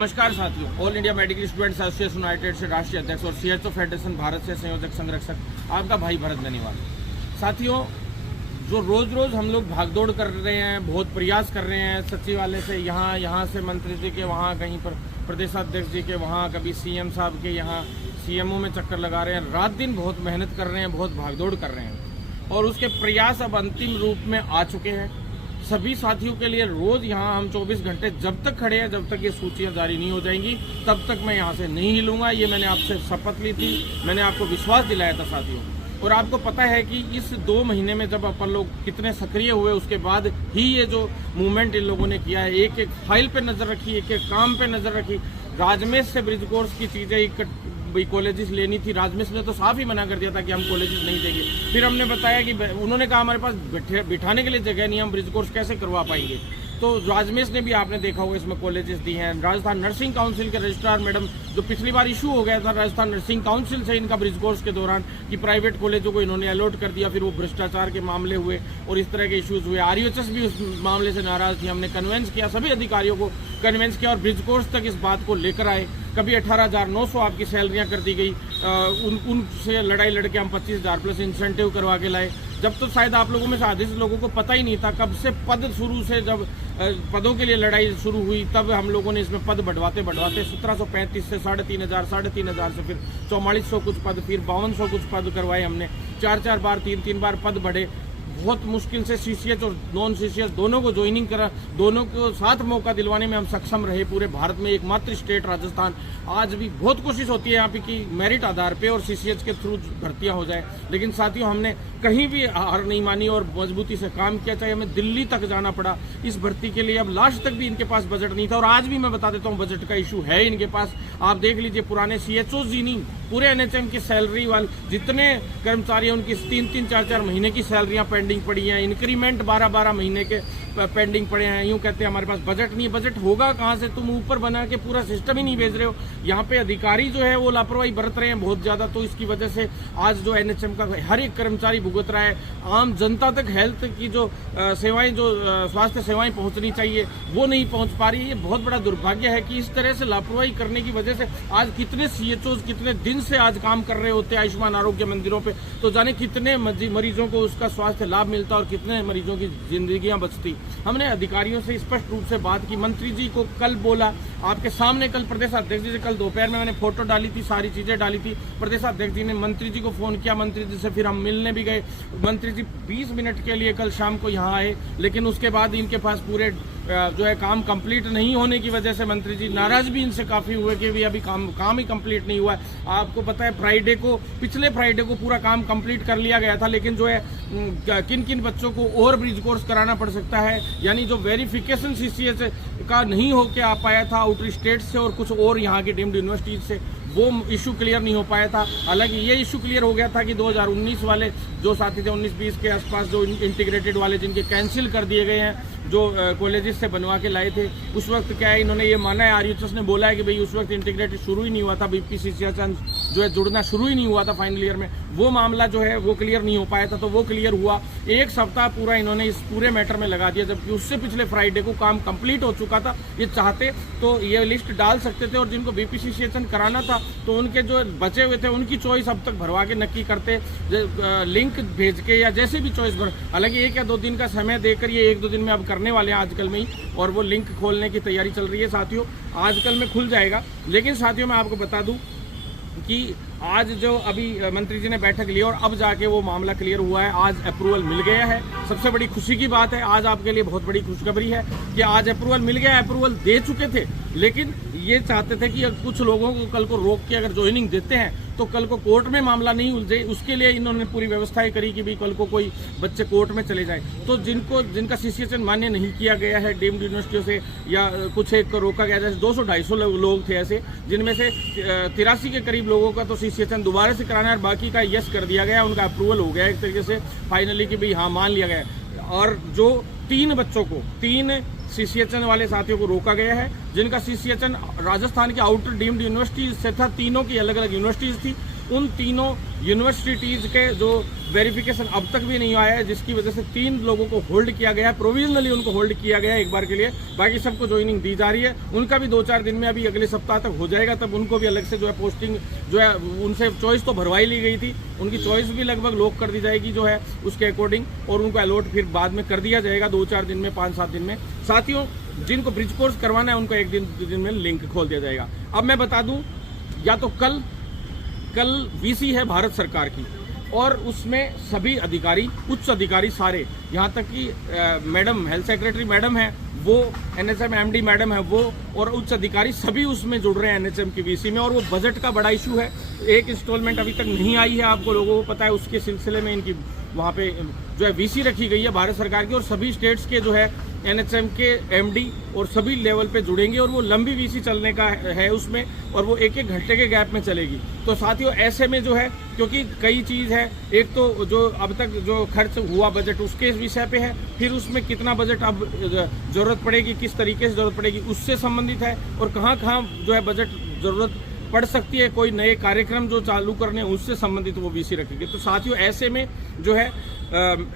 नमस्कार साथियों, all India medical students association United से राष्ट्रीय अध्यक्ष और सीएचओ फेडरेशन भारत से संयोजक संरक्षक आपका भाई भरत बेनीवाल। साथियों, जो रोज रोज हम लोग भागदौड़ कर रहे हैं, बहुत प्रयास कर रहे हैं, सचिवालय से यहाँ से मंत्री जी के वहाँ, कहीं पर प्रदेशाध्यक्ष जी के वहाँ, कभी सीएम साहब के यहाँ, सीएमओ में चक्कर लगा रहे हैं, रात दिन बहुत मेहनत कर रहे हैं, बहुत भागदौड़ कर रहे हैं और उसके प्रयास अब अंतिम रूप में आ चुके हैं। सभी साथियों के लिए रोज यहाँ हम 24 घंटे जब तक खड़े हैं, जब तक ये सूचियां जारी नहीं हो जाएंगी तब तक मैं यहाँ से नहीं हिलूंगा। ये मैंने आपसे शपथ ली थी, मैंने आपको विश्वास दिलाया था साथियों। और आपको पता है कि इस 2 महीने में जब अपन लोग कितने सक्रिय हुए, उसके बाद ही ये जो मूवमेंट इन लोगों ने किया है, एक एक फाइल पे नजर रखी, एक एक काम पे नजर रखी। राजमेश से ब्रिज कोर्स की चीजें कॉलेजेस लेनी थी, राजमेश ने तो साफ ही मना कर दिया था कि हम कॉलेजेस नहीं देंगे। फिर हमने बताया कि उन्होंने कहा हमारे पास बिठाने के लिए जगह नहीं, हम ब्रिज कोर्स कैसे करवा पाएंगे। तो राजमेश ने भी, आपने देखा होगा, इसमें कॉलेजेस दी हैं। राजस्थान नर्सिंग काउंसिल के रजिस्ट्रार मैडम, जो पिछली बार इशू हो गया था राजस्थान नर्सिंग काउंसिल से इनका ब्रिज कोर्स के दौरान कि प्राइवेट कॉलेजों को इन्होंने अलॉट कर दिया, फिर वो भ्रष्टाचार के मामले हुए और इस तरह के इश्यूज हुए। आरयूएचएस भी उस मामले से नाराज थी। हमने कन्वेंस किया, सभी अधिकारियों को कन्वेंस किया और ब्रिज कोर्स तक इस बात को लेकर आए। कभी 18,900 आपकी सैलरियां कर दी गई, उनसे लड़ाई लड़के हम 25,000 प्लस इंसेंटिव करवा के लाए। जब तो शायद आप लोगों में से आधे से लोगों को पता ही नहीं था, कब से पद शुरू से जब पदों के लिए लड़ाई शुरू हुई, तब हम लोगों ने इसमें पद बढ़वाते 1735 से 3,500 से फिर 4400 कुछ पद, फिर 5200 कुछ पद करवाए हमने। 4 बार 3 बार पद बढ़े। बहुत मुश्किल से सीसीएच और नॉन सीसीएच दोनों को ज्वाइनिंग करा, दोनों को साथ मौका दिलवाने में हम सक्षम रहे। पूरे भारत में एकमात्र स्टेट राजस्थान। आज भी बहुत कोशिश होती है यहाँ पे कि मेरिट आधार पे और सीसीएच के थ्रू भर्तियां हो जाए, लेकिन साथियों हमने कहीं भी हार नहीं मानी और मजबूती से काम किया, चाहे हमें दिल्ली तक जाना पड़ा इस भर्ती के लिए। अब लास्ट तक भी इनके पास बजट नहीं था और आज भी मैं बता देता हूँ बजट का इशू है इनके पास। आप देख लीजिए, पुराने सीएचओ जी नहीं, पूरे एनएचएम की सैलरी वाले जितने कर्मचारी हैं उनकी 3-3, 4-4 महीने की सैलरियां पेंडिंग पड़ी हैं। इंक्रीमेंट 12-12 महीने के पेंडिंग पड़े हैं। यूं कहते हैं हमारे पास बजट नहीं है। बजट होगा कहां से? तुम ऊपर बना के पूरा सिस्टम ही नहीं भेज रहे हो। यहाँ पे अधिकारी जो है वो लापरवाही बरत रहे हैं बहुत ज्यादा। तो इसकी वजह से आज जो एनएचएम का हर एक कर्मचारी भुगत रहा है। आम जनता तक हेल्थ की जो सेवाएं, जो स्वास्थ्य सेवाएं पहुंचनी चाहिए, वो नहीं पहुंच पा रही है। ये बहुत बड़ा दुर्भाग्य है कि इस तरह से लापरवाही करने की वजह से आज कितने सीएचओ कितने दिन से आज काम कर रहे होते हैं आयुष्मान आरोग्य मंदिरों पे, तो जाने कितने मरीजों को उसका स्वास्थ्य लाभ मिलता और कितने मरीजों की जिंदगियां बचती। हमने अधिकारियों से स्पष्ट रूप से बात की। मंत्री जी को कल बोला आपके सामने, कल प्रदेशाध्यक्ष जी से कल दोपहर में मैंने फोटो डाली थी, सारी चीजें डाली थी। प्रदेशाध्यक्ष जी ने मंत्री जी को फोन किया, मंत्री जी से फिर हम मिलने भी गए। मंत्री जी 20 मिनट के लिए कल शाम को यहाँ आए, लेकिन उसके बाद इनके पास पूरे जो है काम कंप्लीट नहीं होने की वजह से मंत्री जी नाराज भी इनसे काफी हुए कि भी अभी काम ही कंप्लीट नहीं हुआ है। आपको पता है पिछले फ्राइडे को पूरा काम कंप्लीट कर लिया गया था, लेकिन जो है किन किन बच्चों को और ब्रिज कोर्स कराना पड़ सकता है, यानी जो वेरिफिकेशन सीसीएच का नहीं होके आ पाया था आउटर स्टेट से और कुछ और यहाँ की डीम्ड यूनिवर्सिटीज से, वो इशू क्लियर नहीं हो पाया था। हालांकि ये इशू क्लियर हो गया था कि 2019 वाले जो साथी थे, 19-20 के आसपास जो इंटीग्रेटेड वाले जिनके कैंसिल कर दिए गए हैं, जो कॉलेजेस से बनवा के लाए थे, उस वक्त क्या है, इन्होंने ये माना है, आरयूएचएस ने बोला है कि भाई उस वक्त इंटीग्रेटेड शुरू ही नहीं हुआ था, बीपीसीसीएच जो है जुड़ना शुरू ही नहीं हुआ था फाइनल ईयर में। वो मामला जो है वो क्लियर नहीं हो पाया था, तो वो क्लियर हुआ। 1 सप्ताह पूरा इन्होंने इस पूरे मैटर में लगा दिया, जबकि उससे पिछले फ्राइडे को काम कंप्लीट हो चुका था। ये चाहते तो ये लिस्ट डाल सकते थे और जिनको बीपीसीसीएच कराना था तो उनके जो बचे हुए थे उनकी चॉइस अब तक भरवा के नक्की करते, लिंक भेज के या जैसे भी चॉइस भर। हालांकि 1 या 2 दिन का समय देकर ये 1-2 दिन में अब करने वाले हैं, आजकल में ही, और वो लिंक खोलने की तैयारी चल रही है साथियों। आजकल में खुल जाएगा। लेकिन साथियों मैं आपको बता दूं कि आज जो अभी मंत्री जी ने बैठक ली और अब जाके वो मामला क्लियर हुआ है, आज अप्रूवल मिल गया है। सबसे बड़ी खुशी की बात है, आज आपके लिए बहुत बड़ी खुशखबरी है कि आज अप्रूवल मिल गया है। अप्रूवल दे चुके थे, लेकिन ये चाहते थे कि कुछ लोगों को कल को रोक के अगर ज्वाइनिंग देते हैं तो कल को कोर्ट में मामला नहीं उलझे, उसके लिए इन्होंने पूरी व्यवस्थाएं करी कि भाई कल को कोई बच्चे कोर्ट में चले जाए। तो जिनका सीसीएच मान्य नहीं किया गया है डीम्ड यूनिवर्सिटियों से या कुछ एक को रोका गया, जैसे 200-250 लोग थे ऐसे, जिनमें से 83 के करीब लोगों का तो सीसीएच दोबारा से कराना है और बाकी का यस कर दिया गया, उनका अप्रूवल हो गया एक तरीके से फाइनली कि भाई हाँ मान लिया गया। और जो 3 बच्चों को, 3 सीसीएचएन वाले साथियों को रोका गया है, जिनका सीसीएचएन राजस्थान के आउटर डीम्ड यूनिवर्सिटी से था, तीनों की अलग अलग यूनिवर्सिटीज थी। उन तीनों यूनिवर्सिटीज़ के जो वेरिफिकेशन अब तक भी नहीं आया है, जिसकी वजह से 3 लोगों को होल्ड किया गया है, प्रोविजनली उनको होल्ड किया गया है एक बार के लिए, बाकी सबको ज्वाइनिंग दी जा रही है। उनका भी 2-4 दिन में अभी अगले सप्ताह तक हो जाएगा, तब उनको भी अलग से जो है पोस्टिंग जो है उनसे चॉइस तो भरवाई ली गई थी, उनकी चॉइस भी लगभग लॉक कर दी जाएगी जो है उसके अकॉर्डिंग, और उनको अलॉट फिर बाद में कर दिया जाएगा 2-4 दिन में, 5-7 दिन में। साथियों, जिनको ब्रिज कोर्स करवाना है उनको 1 दिन में लिंक खोल दिया जाएगा। अब मैं बता दूं, या तो कल वीसी है भारत सरकार की, और उसमें सभी अधिकारी, उच्च अधिकारी सारे, यहाँ तक कि मैडम हेल्थ सेक्रेटरी मैडम है वो, एनएचएम एमडी मैडम है वो, और उच्च अधिकारी सभी उसमें जुड़ रहे हैं एनएचएम की वीसी में। और वो बजट का बड़ा इशू है, एक इंस्टॉलमेंट अभी तक नहीं आई है, आपको लोगों को पता है, उसके सिलसिले में इनकी वहाँ पे जो है वीसी रखी गई है भारत सरकार की, और सभी स्टेट्स के जो है एनएचएम के एमडी और सभी लेवल पे जुड़ेंगे, और वो लंबी वीसी चलने का है उसमें, और वो 1-1 घंटे के गैप में चलेगी। तो साथियों, ऐसे में जो है, क्योंकि कई चीज़ है, एक तो जो अब तक जो खर्च हुआ बजट उसके विषय पे है, फिर उसमें कितना बजट अब जरूरत पड़ेगी, किस तरीके से जरूरत पड़ेगी उससे संबंधित है, और कहाँ जो है बजट जरूरत पड़ सकती है, कोई नए कार्यक्रम जो चालू करने उससे संबंधित वो वीसी रखेंगे। तो साथियों, ऐसे में जो है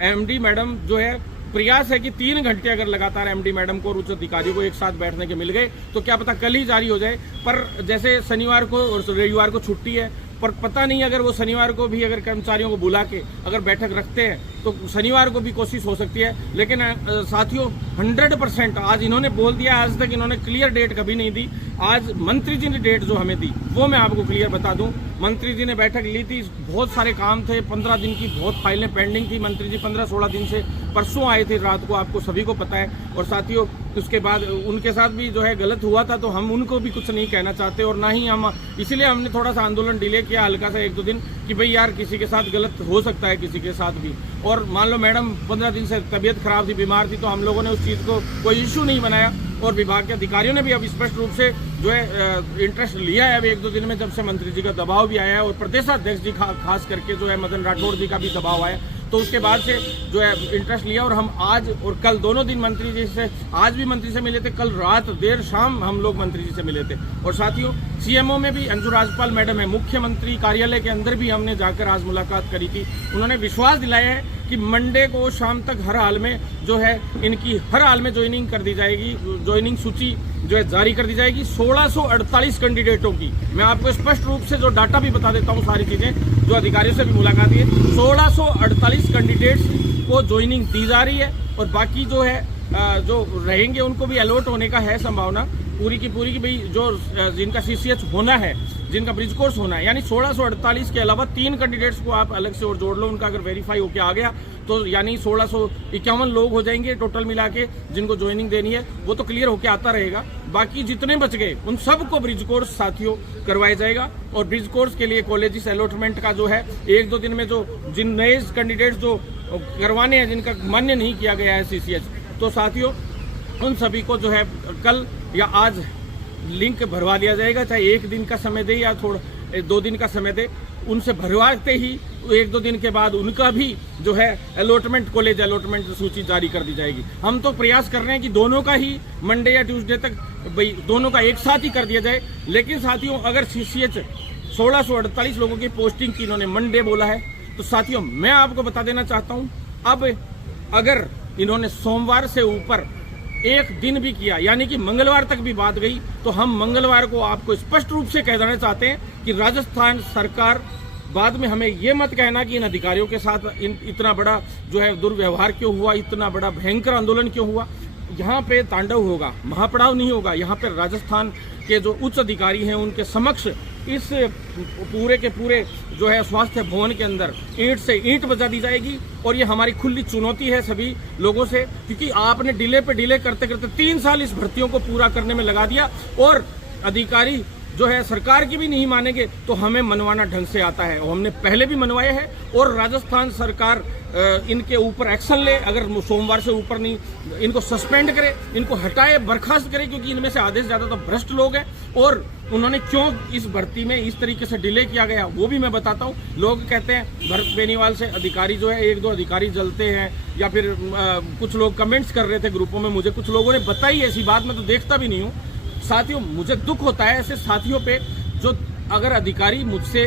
एमडी मैडम जो है, प्रयास है कि 3 घंटे अगर लगातार एमडी मैडम को और उच्च अधिकारियों को एक साथ बैठने के मिल गए तो क्या पता कल ही जारी हो जाए। पर जैसे शनिवार को और रविवार को छुट्टी है, पर पता नहीं अगर वो शनिवार को भी अगर कर्मचारियों को बुला के अगर बैठक रखते हैं तो शनिवार को भी कोशिश हो सकती है। लेकिन साथियों, 100% आज इन्होंने बोल दिया, आज तक इन्होंने क्लियर डेट कभी नहीं दी। आज मंत्री जी ने डेट जो हमें दी वो मैं आपको क्लियर बता दूं। मंत्री जी ने बैठक ली थी, बहुत सारे काम थे, 15 दिन की बहुत फाइलें पेंडिंग थी। मंत्री जी 15-16 दिन से परसों आए थे रात को, आपको सभी को पता है। और साथियों, उसके बाद उनके साथ भी जो है गलत हुआ था, तो हम उनको भी कुछ नहीं कहना चाहते, और ना ही हम, इसीलिए हमने थोड़ा सा आंदोलन डिले किया हल्का सा 1-2 दिन, कि भाई यार किसी के साथ गलत हो सकता है, किसी के साथ भी। और मान लो मैडम 15 दिन से तबीयत खराब थी, बीमार थी, तो हम लोगों ने उस चीज़ को कोई इश्यू नहीं बनाया, और विभाग के अधिकारियों ने भी अब स्पष्ट रूप से जो है इंटरेस्ट लिया है अब 1-2 दिन में, जब से मंत्री जी का दबाव भी आया है, और प्रदेशाध्यक्ष जी खास करके जो है मदन राठौड़ जी का भी दबाव आया, तो उसके बाद से जो है इंटरेस्ट लिया। और हम आज और कल दोनों दिन मंत्री जी से, आज भी मंत्री से मिले थे, कल रात देर शाम हम लोग मंत्री जी से मिले थे। और साथियों, सीएमओ में भी अंजू राजपाल मैडम है, मुख्यमंत्री कार्यालय के अंदर भी हमने जाकर आज मुलाकात करी थी। उन्होंने विश्वास दिलाया है कि मंडे को शाम तक हर हाल में जो है इनकी हर हाल में ज्वाइनिंग कर दी जाएगी, ज्वाइनिंग सूची जो है जारी कर दी जाएगी 1648 कैंडिडेटों की। मैं आपको स्पष्ट रूप से जो डाटा भी बता देता हूँ, सारी चीजें जो अधिकारियों से भी मुलाकात की, 1648 कैंडिडेट्स को ज्वाइनिंग दी जा रही है, और बाकी जो है जो रहेंगे उनको भी अलॉट होने का है संभावना पूरी की भाई, जो जिनका सीसीएच होना है, जिनका ब्रिज कोर्स होना है, यानी 1648 के अलावा 3 कैंडिडेट्स को आप अलग से और जोड़ लो, उनका अगर वेरीफाई होके आ गया तो यानी 1651 लोग हो जाएंगे टोटल मिला के, जिनको ज्वाइनिंग देनी है वो तो क्लियर होके आता रहेगा। बाकी जितने बच गए उन सबको ब्रिज कोर्स साथियों करवाया जाएगा। और ब्रिज कोर्स के लिए कॉलेजिस अलॉटमेंट का जो है 1-2 दिन में जो जिन नए कैंडिडेट्स जो करवाने हैं, जिनका मान्य नहीं किया गया है सीसीएच, तो साथियों उन सभी को जो है कल या आज लिंक भरवा दिया जाएगा, चाहे 1 दिन का समय दे या 2 दिन का समय दे। उनसे भरवाते ही 1-2 दिन के बाद उनका भी जो है अलॉटमेंट, कॉलेज अलॉटमेंट सूची जारी कर दी जाएगी। हम तो प्रयास कर रहे हैं कि दोनों का ही मंडे या ट्यूसडे तक भाई दोनों का एक साथ ही कर दिया जाए। लेकिन साथियों, अगर सीसीएच 1648 लोगों की पोस्टिंग की इन्होंने मंडे बोला है, तो साथियों मैं आपको बता देना चाहता हूं, अब अगर इन्होंने सोमवार से ऊपर 1 दिन भी किया, यानी कि मंगलवार तक भी बात गई, तो हम मंगलवार को आपको स्पष्ट रूप से कह देना चाहते हैं कि राजस्थान सरकार, बाद में हमें ये मत कहना कि इन अधिकारियों के साथ इतना बड़ा जो है दुर्व्यवहार क्यों हुआ, इतना बड़ा भयंकर आंदोलन क्यों हुआ। यहाँ पे तांडव होगा, महापड़ाव नहीं होगा। यहाँ पे राजस्थान के जो उच्च अधिकारी हैं उनके समक्ष इस पूरे के पूरे जो है स्वास्थ्य भवन के अंदर ईंट से ईंट बजा दी जाएगी। और ये हमारी खुली चुनौती है सभी लोगों से, क्योंकि आपने डिले पे डिले करते करते 3 साल इस भर्तियों को पूरा करने में लगा दिया, और अधिकारी जो है सरकार की भी नहीं मानेंगे तो हमें मनवाना ढंग से आता है। और हमने पहले भी मनवाए हैं, और राजस्थान सरकार इनके ऊपर एक्शन ले, अगर सोमवार से ऊपर नहीं, इनको सस्पेंड करे, इनको हटाए, बर्खास्त करे, क्योंकि इनमें से आधे से ज्यादा तो भ्रष्ट लोग हैं। और उन्होंने क्यों इस भर्ती में इस तरीके से डिले किया गया वो भी मैं बताता हूँ। लोग कहते हैं भरत बेनीवाल से अधिकारी जो है 1-2 अधिकारी जलते हैं, या फिर कुछ लोग कमेंट्स कर रहे थे ग्रुपों में, मुझे कुछ लोगों ने बताई ऐसी बात, मैं तो देखता भी नहीं हूँ। साथियों, मुझे दुख होता है ऐसे साथियों पे, जो अगर अधिकारी मुझसे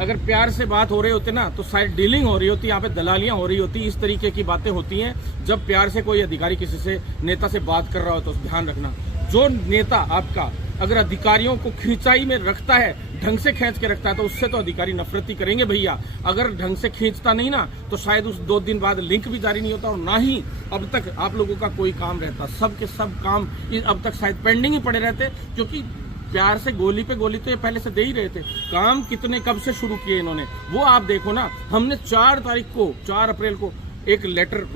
अगर प्यार से बात हो रही होती ना तो शायद डीलिंग हो रही होती, यहाँ पे दलालियां हो रही होती, इस तरीके की बातें होती हैं जब प्यार से कोई अधिकारी किसी से नेता से बात कर रहा हो। तो ध्यान रखना, जो नेता आपका अगर अधिकारियों को खिंचाई में रखता है, ढंग से खींच के रखता है, तो उससे तो अधिकारी नफरत ही करेंगे भैया। अगर ढंग से खींचता नहीं ना तो शायद उस 2 दिन बाद लिंक भी जारी नहीं होता और ना ही अब तक आप लोगों का कोई काम रहता। सब के सब काम अब तक शायद पेंडिंग ही पड़े रहते, क्योंकि प्यार से गोली पे गोली तो ये पहले से दे ही रहे थे। काम कितने कब से शुरू किए इन्होंने वो आप देखो ना। हमने 4 अप्रैल को एक लेटर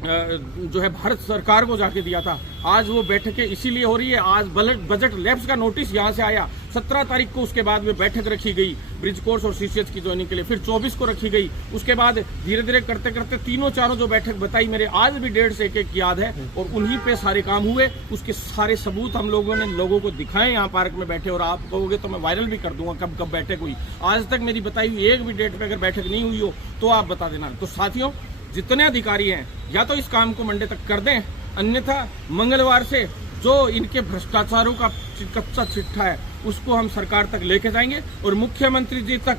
जो है भारत सरकार को जाके दिया था। आज वो बैठकें इसीलिए हो रही है, आज बजट लैब्स का नोटिस यहाँ से आया। 17 तारीख को उसके बाद में बैठक रखी गई ब्रिज कोर्स और सीसीएच की ज्वाइनिंग के लिए, फिर 24 को रखी गई। उसके बाद धीरे धीरे करते करते 3-4 जो बैठक बताई मेरे आज भी डेढ़ से एक याद है, और उन्हीं पे सारे काम हुए। उसके सारे सबूत हम लोगों ने लोगों को दिखाए यहाँ पार्क में बैठे, और आप कहोगे तो मैं वायरल भी कर दूंगा कब कब बैठक हुई। आज तक मेरी बताई हुई एक भी डेट पे अगर बैठक नहीं हुई हो तो आप बता देना। तो साथियों, जितने अधिकारी हैं या तो इस काम को मंडे तक कर दें, अन्यथा मंगलवार से जो इनके भ्रष्टाचारों का कच्चा चिट्ठा है उसको हम सरकार तक लेके जाएंगे, और मुख्यमंत्री जी तक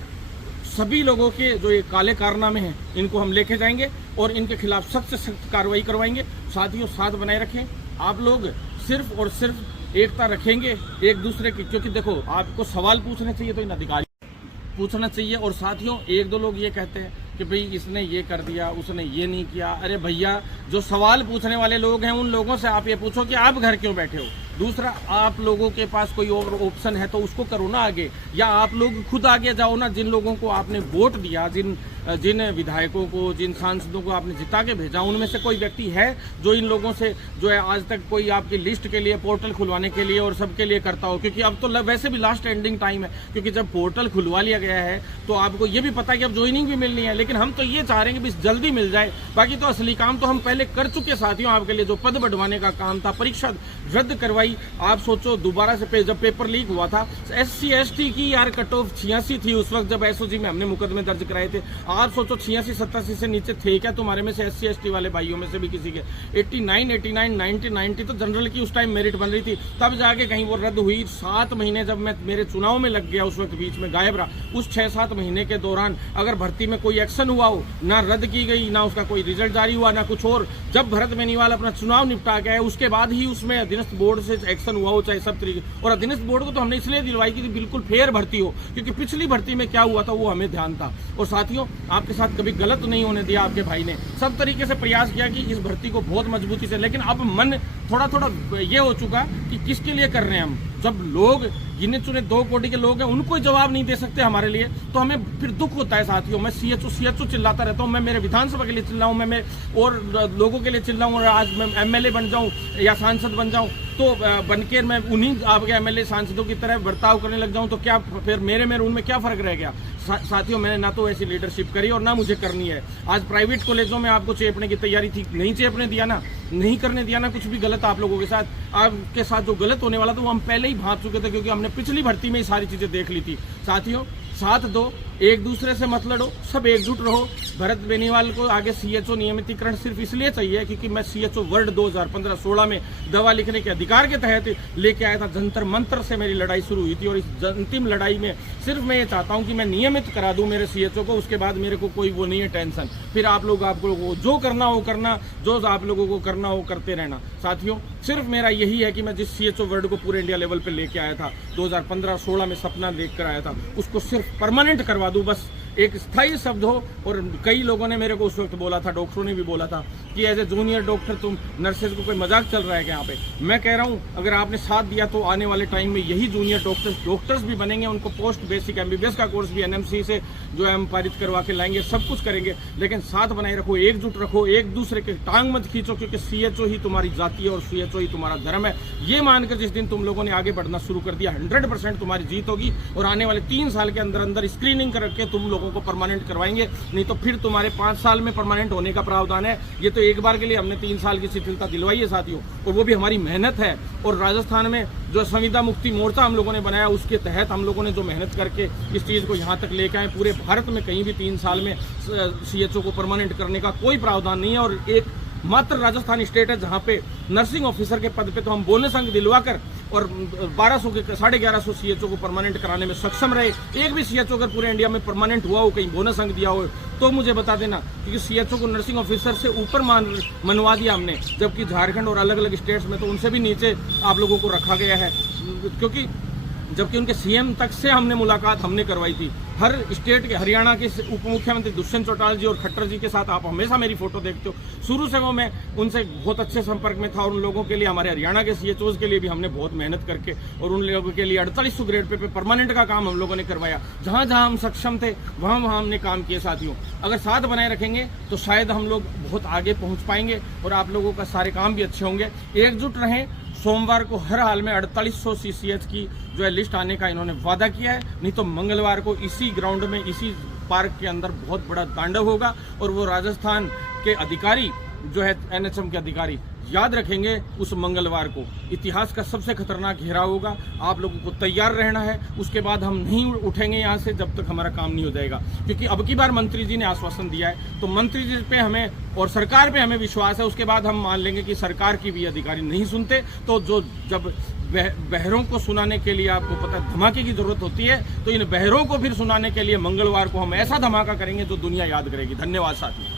सभी लोगों के जो ये काले कारनामे हैं इनको हम लेके जाएंगे और इनके खिलाफ सख्त से सख्त कार्रवाई करवाएंगे। साथियों, साथ बनाए रखें। आप लोग सिर्फ और सिर्फ एकता रखेंगे एक दूसरे की, क्योंकि देखो आपको सवाल पूछने चाहिए तो इन अधिकारी पूछना चाहिए। और साथियों, 1-2 लोग ये कहते हैं कि भाई इसने ये कर दिया, उसने ये नहीं किया। अरे भैया, जो सवाल पूछने वाले लोग हैं उन लोगों से आप ये पूछो कि आप घर क्यों बैठे हो। दूसरा, आप लोगों के पास कोई और ऑप्शन है तो उसको करो ना आगे, या आप लोग खुद आगे जाओ ना। जिन लोगों को आपने वोट दिया, जिन विधायकों को, जिन सांसदों को आपने जिता के भेजा, उनमें से कोई व्यक्ति है जो इन लोगों से जो है आज तक कोई आपकी लिस्ट के लिए, पोर्टल खुलवाने के लिए और सबके लिए करता हो। क्योंकि अब तो वैसे भी लास्ट एंडिंग टाइम है, क्योंकि जब पोर्टल खुलवा लिया गया है तो आपको ये भी पता है कि अब ज्वाइनिंग भी मिलनी है। लेकिन हम तो ये चाह रहे हैं कि जल्दी मिल जाए। बाकी तो असली काम तो हम पहले कर चुके साथियों। आपके लिए जो पद बढ़वाने का काम था, परीक्षा रद्द करवाई। आप सोचो, दोबारा से जब पेपर लीक हुआ था, SC ST की यार कट ऑफ 86 थी उस वक्त जब SOG में हमने मुकदमे दर्ज कराए थे। आप सोचो 86-87 से नीचे थे क्या तुम्हारे में से SC ST वाले भाइयों में से भी किसी के? 89, 89, 90, 90 तो जनरल की उस टाइम मेरिट बन रही थी, तब जाके कहीं वो रद्द हुई। 7 महीने जब मैं मेरे चुनाव में लग गया, उस वक्त बीच में गायब रहा। उस 6-7 महीने के दौरान अगर भर्ती में कोई एक्शन हुआ हो, ना रद्द की गई, ना उसका कोई रिजल्ट जारी हुआ, ना कुछ और, जब भरत बेनीवाल अपना चुनाव निपटा गया उसके बाद ही उसमें अधीनस्थ बोर्ड से एक्शन हुआ हो, चाहे सब तरीके। और अधीनस्थ बोर्ड को तो हमने इसलिए दिलवाई कि बिल्कुल फेयर भर्ती हो, क्योंकि पिछली भर्ती में क्या हुआ था वो हमें ध्यान था। और साथियों, आपके साथ कभी गलत नहीं होने दिया आपके भाई ने। सब तरीके से प्रयास किया कि इस भर्ती को बहुत मजबूती से, लेकिन अब मन थोड़ा ये हो चुका कि किसके लिए कर रहे हैं हम। जब लोग गिने चुने 2 कोटि के लोग हैं उनको ही जवाब नहीं दे सकते हमारे लिए, तो हमें फिर दुख होता है साथियों। मैं CHO चिल्लाता रहता हूँ, मैं मेरे विधानसभा के लिए चिल्लाऊँ, मैं और लोगों के लिए चिल्लाऊँ, और आज मैं MLA बन जाऊँ या सांसद बन जाऊँ तो बनकर मैं उन्हीं आपके MLA सांसदों की तरह बर्ताव करने लग जाऊँ तो क्या फिर मेरे में उनमें क्या फर्क रह गया? साथियों, मैंने ना तो ऐसी लीडरशिप करी और ना मुझे करनी है। आज प्राइवेट कॉलेजों में आपको चेपने की तैयारी थी, नहीं चेपने दिया ना, नहीं करने दिया ना कुछ भी गलत आप लोगों के साथ। आपके साथ जो गलत होने वाला था वो हम पहले ही भांप चुके थे, क्योंकि हमने पिछली भर्ती में ही सारी चीजें देख ली थी। साथियों, साथ दो, एक दूसरे से मत लड़ो, सब एकजुट रहो। भरत बेनीवाल को आगे CHO नियमितीकरण सिर्फ इसलिए चाहिए क्योंकि मैं CHO वर्ड 2015-16 में दवा लिखने के अधिकार के तहत लेके आया था। जंतर मंत्र से मेरी लड़ाई शुरू हुई थी, और इस अंतिम लड़ाई में सिर्फ मैं ये चाहता हूं कि मैं नियमित करा दूं मेरे CHO को। उसके बाद मेरे को कोई वो नहीं है टेंशन। फिर आप लोग आपको जो करना हो करना, जो आप लोगों को करना हो करते रहना। साथियों, सिर्फ मेरा यही है कि मैं जिस CHO वर्ड को पूरे इंडिया लेवल पे लेके आया था, 2015-16 में सपना देख कर आया था, उसको सिर्फ परमानेंट करवा दूं, बस एक स्थायी शब्द हो। और कई लोगों ने मेरे को उस वक्त बोला था, डॉक्टरों ने भी बोला था कि एज ए जूनियर डॉक्टर तुम नर्सेज को कोई मजाक चल रहा है क्या यहाँ पे? मैं कह रहा हूँ, अगर आपने साथ दिया तो आने वाले टाइम में यही जूनियर डॉक्टर्स भी बनेंगे। उनको पोस्ट बेसिक MBBS का कोर्स भी NMC से जो है हम पारित करवा के लाएंगे, सब कुछ करेंगे। लेकिन साथ बनाए रखो, एकजुट रखो, एक दूसरे के टांग मत खींचो, क्योंकि CHO ही तुम्हारी जाति है और CHO ही तुम्हारा धर्म है। ये मानकर जिस दिन तुम लोगों ने आगे बढ़ना शुरू कर दिया, 100% तुम्हारी जीत होगी। और आने वाले 3 साल के अंदर अंदर स्क्रीनिंग करके तुम लोगों को परमानेंट करवाएंगे, नहीं तो फिर तुम्हारे 5 साल में परमानेंट होने का प्रावधान है। ये तो एक बार के लिए हमने 3 साल की शिथिलता दिलवाई है साथियों, और वो भी हमारी मेहनत है। और राजस्थान में जो संविदा मुक्ति मोर्चा हम लोगों ने बनाया, उसके तहत हम लोगों ने जो मेहनत करके इस चीज को यहाँ तक लेकर आए। पूरे भारत में कहीं भी 3 साल में CHO को परमानेंट करने का कोई प्रावधान नहीं है। और एक मात्र राजस्थान स्टेट है जहाँ पे नर्सिंग ऑफिसर के पद पे तो हम बोनस अंक दिलवाकर और 1200 के 1150 सीएचओ को परमानेंट कराने में सक्षम रहे। एक भी सीएचओ अगर पूरे इंडिया में परमानेंट हुआ हो, कहीं बोनस अंक दिया हो तो मुझे बता देना, क्योंकि सीएचओ को नर्सिंग ऑफिसर से ऊपर मनवा दिया हमने, जबकि झारखंड और अलग अलग स्टेट्स में तो उनसे भी नीचे आप लोगों को रखा गया है, क्योंकि जबकि उनके सीएम तक से हमने मुलाकात हमने करवाई थी। हर स्टेट के, हरियाणा के उप मुख्यमंत्री दुष्यंत चौटाला जी और खट्टर जी के साथ आप हमेशा मेरी फोटो देखते हो। शुरू से वो मैं उनसे बहुत अच्छे संपर्क में था और उन लोगों के लिए, हमारे हरियाणा के सीएचओज के लिए भी हमने बहुत मेहनत करके और उन लोगों के लिए 4800 ग्रेड पे परमानेंट का काम हम लोगों ने करवाया। जहां जहां हम सक्षम थे वहां वहां हमने काम किए। साथियों, अगर साथ बनाए रखेंगे तो शायद हम लोग बहुत आगे पहुंच पाएंगे और आप लोगों का सारे काम भी अच्छे होंगे। एकजुट रहें। सोमवार को हर हाल में 4800 सीसीएच की जो है लिस्ट आने का इन्होंने वादा किया है, नहीं तो मंगलवार को इसी ग्राउंड में, इसी पार्क के अंदर बहुत बड़ा तांडव होगा और वो राजस्थान के अधिकारी जो है एनएचएम के अधिकारी याद रखेंगे उस मंगलवार को। इतिहास का सबसे खतरनाक घेराव होगा। आप लोगों को तैयार रहना है। उसके बाद हम नहीं उठेंगे यहाँ से जब तक हमारा काम नहीं हो जाएगा, क्योंकि अब की बार मंत्री जी ने आश्वासन दिया है, तो मंत्री जी पे हमें और सरकार पे हमें विश्वास है। उसके बाद हम मान लेंगे कि सरकार की भी अधिकारी नहीं सुनते, तो जब बहरों को सुनाने के लिए आपको पता है धमाके की जरूरत होती है, तो इन बहरों को फिर सुनाने के लिए मंगलवार को हम ऐसा धमाका करेंगे जो दुनिया याद करेगी। धन्यवाद साथियों।